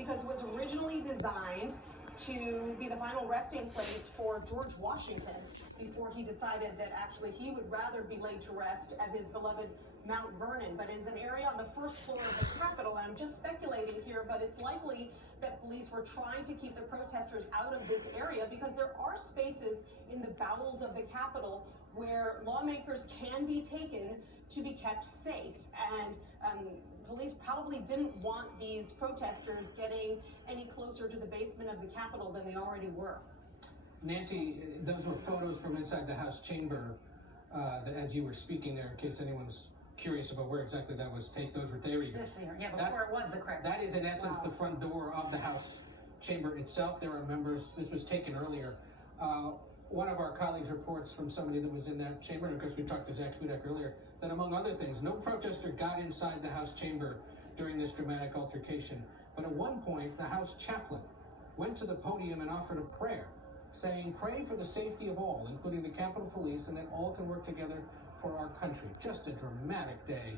because it was originally designed to be the final resting place for George Washington before he decided that actually he would rather be laid to rest at his beloved Mount Vernon. But it is an area on the first floor of the Capitol, and I'm just speculating here, but it's likely that police were trying to keep the protesters out of this area because there are spaces in the bowels of the Capitol where lawmakers can be taken to be kept safe. And police probably didn't want these protesters getting any closer to the basement of the Capitol than they already were. Nancy, those were photos from inside the House chamber as you were speaking there, in case anyone's curious about where exactly that was taken. Those were there. This year, yeah, before it was the crypt. That is in essence the front door of the House chamber itself. There are members, this was taken earlier. One of our colleagues reports from somebody that was in that chamber, and of course we talked to Zach Fudak earlier, that among other things, no protester got inside the House chamber during this dramatic altercation. But at one point, the House chaplain went to the podium and offered a prayer, saying, "Pray for the safety of all, including the Capitol Police, and that all can work together for our country." Just a dramatic day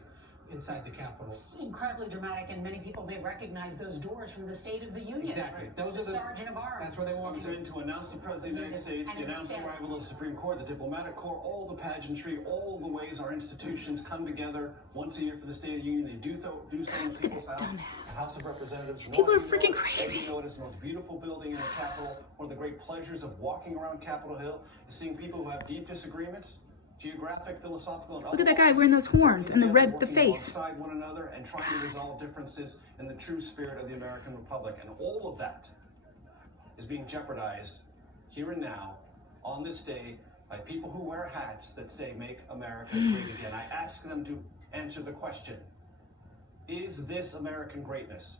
inside the Capitol. It's incredibly dramatic, and many people may recognize those doors from the State of the Union. Exactly. Right? Those are the Sergeant of Arms. That's where they walked in to announce the President of the United States, the announced arrival of the Supreme Court, the diplomatic corps, all the pageantry, all the ways our institutions come together once a year for the State of the Union. They do so in People's House, the House of Representatives. People are freaking crazy. You know, it is the most beautiful building in the Capitol. One of the great pleasures of walking around Capitol Hill is seeing people who have deep disagreements, geographic, philosophical, and Look at that guy wearing those horns and the face. Alongside one another and trying to resolve differences in the true spirit of the American Republic. And all of that is being jeopardized here and now on this day by people who wear hats that say "Make America Great Again." I ask them to answer the question: is this American greatness?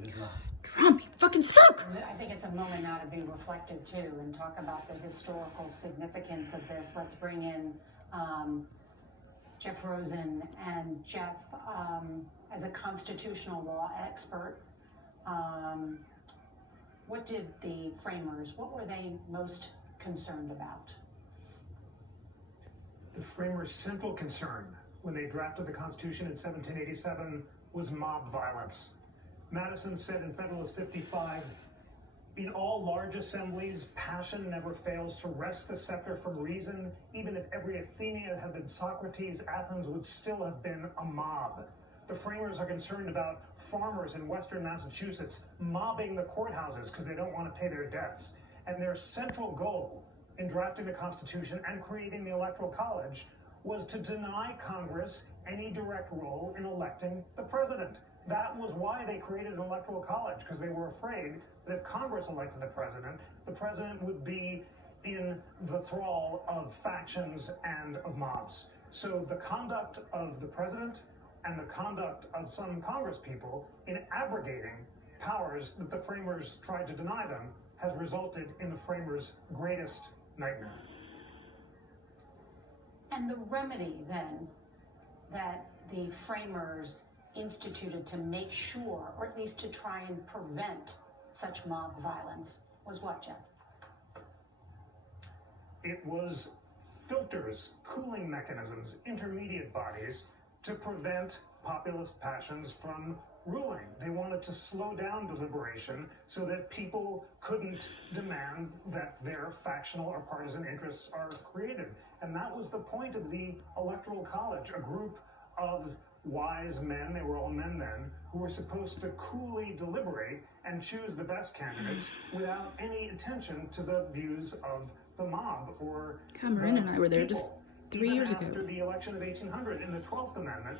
It is not. Trump, you fucking suck! I think it's a moment now to be reflective too and talk about the historical significance of this. Let's bring in Jeff Rosen. And Jeff, as a constitutional law expert, what did the framers, what were they most concerned about? The framers' central concern when they drafted the Constitution in 1787 was mob violence. Madison said in Federalist 55, "In all large assemblies, passion never fails to wrest the scepter from reason. Even if every Athenian had been Socrates, Athens would still have been a mob." The framers are concerned about farmers in western Massachusetts mobbing the courthouses because they don't want to pay their debts. And their central goal in drafting the Constitution and creating the Electoral College was to deny Congress any direct role in electing the president. That was why they created an electoral college, because they were afraid that if Congress elected the president would be in the thrall of factions and of mobs. So the conduct of the president and the conduct of some Congress people in abrogating powers that the framers tried to deny them has resulted in the framers' greatest nightmare. And the remedy then that the framers instituted to make sure, or at least to try and prevent such mob violence, was what, Jeff? It was filters, cooling mechanisms, intermediate bodies to prevent populist passions from ruling. They wanted to slow down deliberation so that people couldn't demand that their factional or partisan interests are created. And that was the point of the Electoral College, a group of wise men, they were all men then, who were supposed to coolly deliberate and choose the best candidates without any attention to the views of the mob or Cameron and I were there just 3 years ago. After the election of 1800, in the 12th Amendment,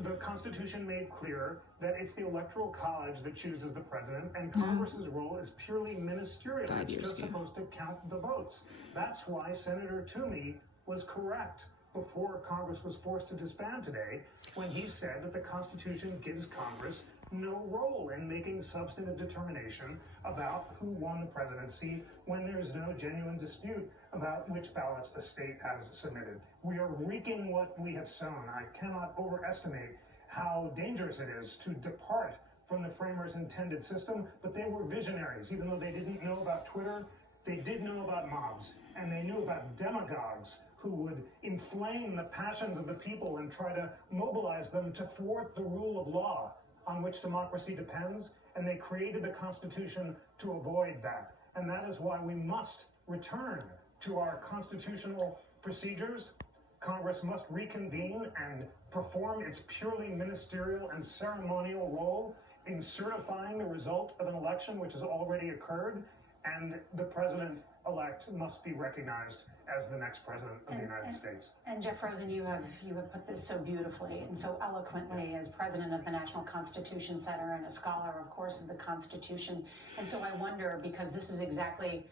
the Constitution made clear that it's the Electoral College that chooses the president, and Congress's role is purely ministerial. It's just supposed to count the votes. That's why Senator Toomey was correct before Congress was forced to disband today, when he said that the Constitution gives Congress no role in making substantive determination about who won the presidency when there's no genuine dispute about which ballots the state has submitted. We are reaping what we have sown. I cannot overestimate how dangerous it is to depart from the framers' intended system, but they were visionaries. Even though they didn't know about Twitter, they did know about mobs, and they knew about demagogues who would inflame the passions of the people and try to mobilize them to thwart the rule of law on which democracy depends. and they created the Constitution to avoid that. And that is why we must return to our constitutional procedures. Congress must reconvene and perform its purely ministerial and ceremonial role in certifying the result of an election which has already occurred, and the president-elect must be recognized as the next president of the United States. And Jeff Rosen, you have put this so beautifully and so eloquently as president of the National Constitution Center and a scholar, of course, of the Constitution. And so I wonder, because this is exactly,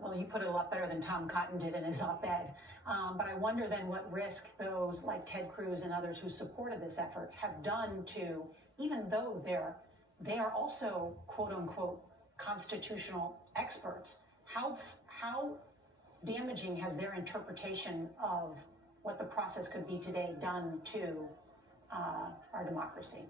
well, you put it a lot better than Tom Cotton did in his op-ed, but I wonder then what risk those like Ted Cruz and others who supported this effort have done to, even though they are also quote unquote constitutional experts, how damaging has their interpretation of what the process could be today done to our democracy?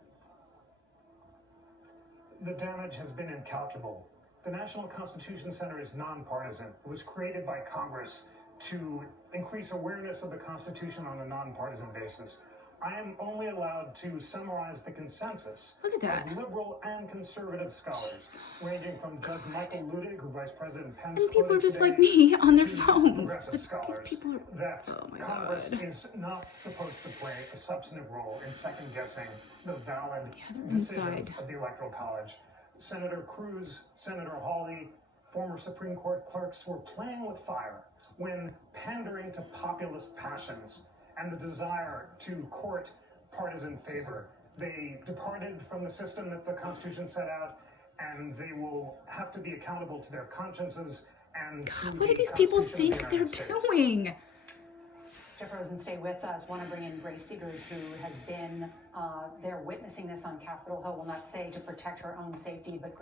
The damage has been incalculable. The National Constitution Center is nonpartisan. It was created by Congress to increase awareness of the Constitution on a nonpartisan basis. I am only allowed to summarize the consensus Look at that. of liberal and conservative scholars, ranging from Judge Michael Ludig, who Vice President Pence And people are quoted just today, like me on their to phones. progressive But these scholars, people are. that Oh my Congress God. is not supposed to play a substantive role in second-guessing the valid they're decisions inside. of the Electoral College. Senator Cruz, Senator Hawley, former Supreme Court clerks were playing with fire when pandering to populist passions and the desire to court partisan favor. They departed from the system that the Constitution set out, and they will have to be accountable to their consciences and to What do the these people Constitution of think the they're United States. doing? Jeff Rosen, stay with us. Want to bring in Grace Seegers, who has been there witnessing this on Capitol Hill. Will not say to protect her own safety, but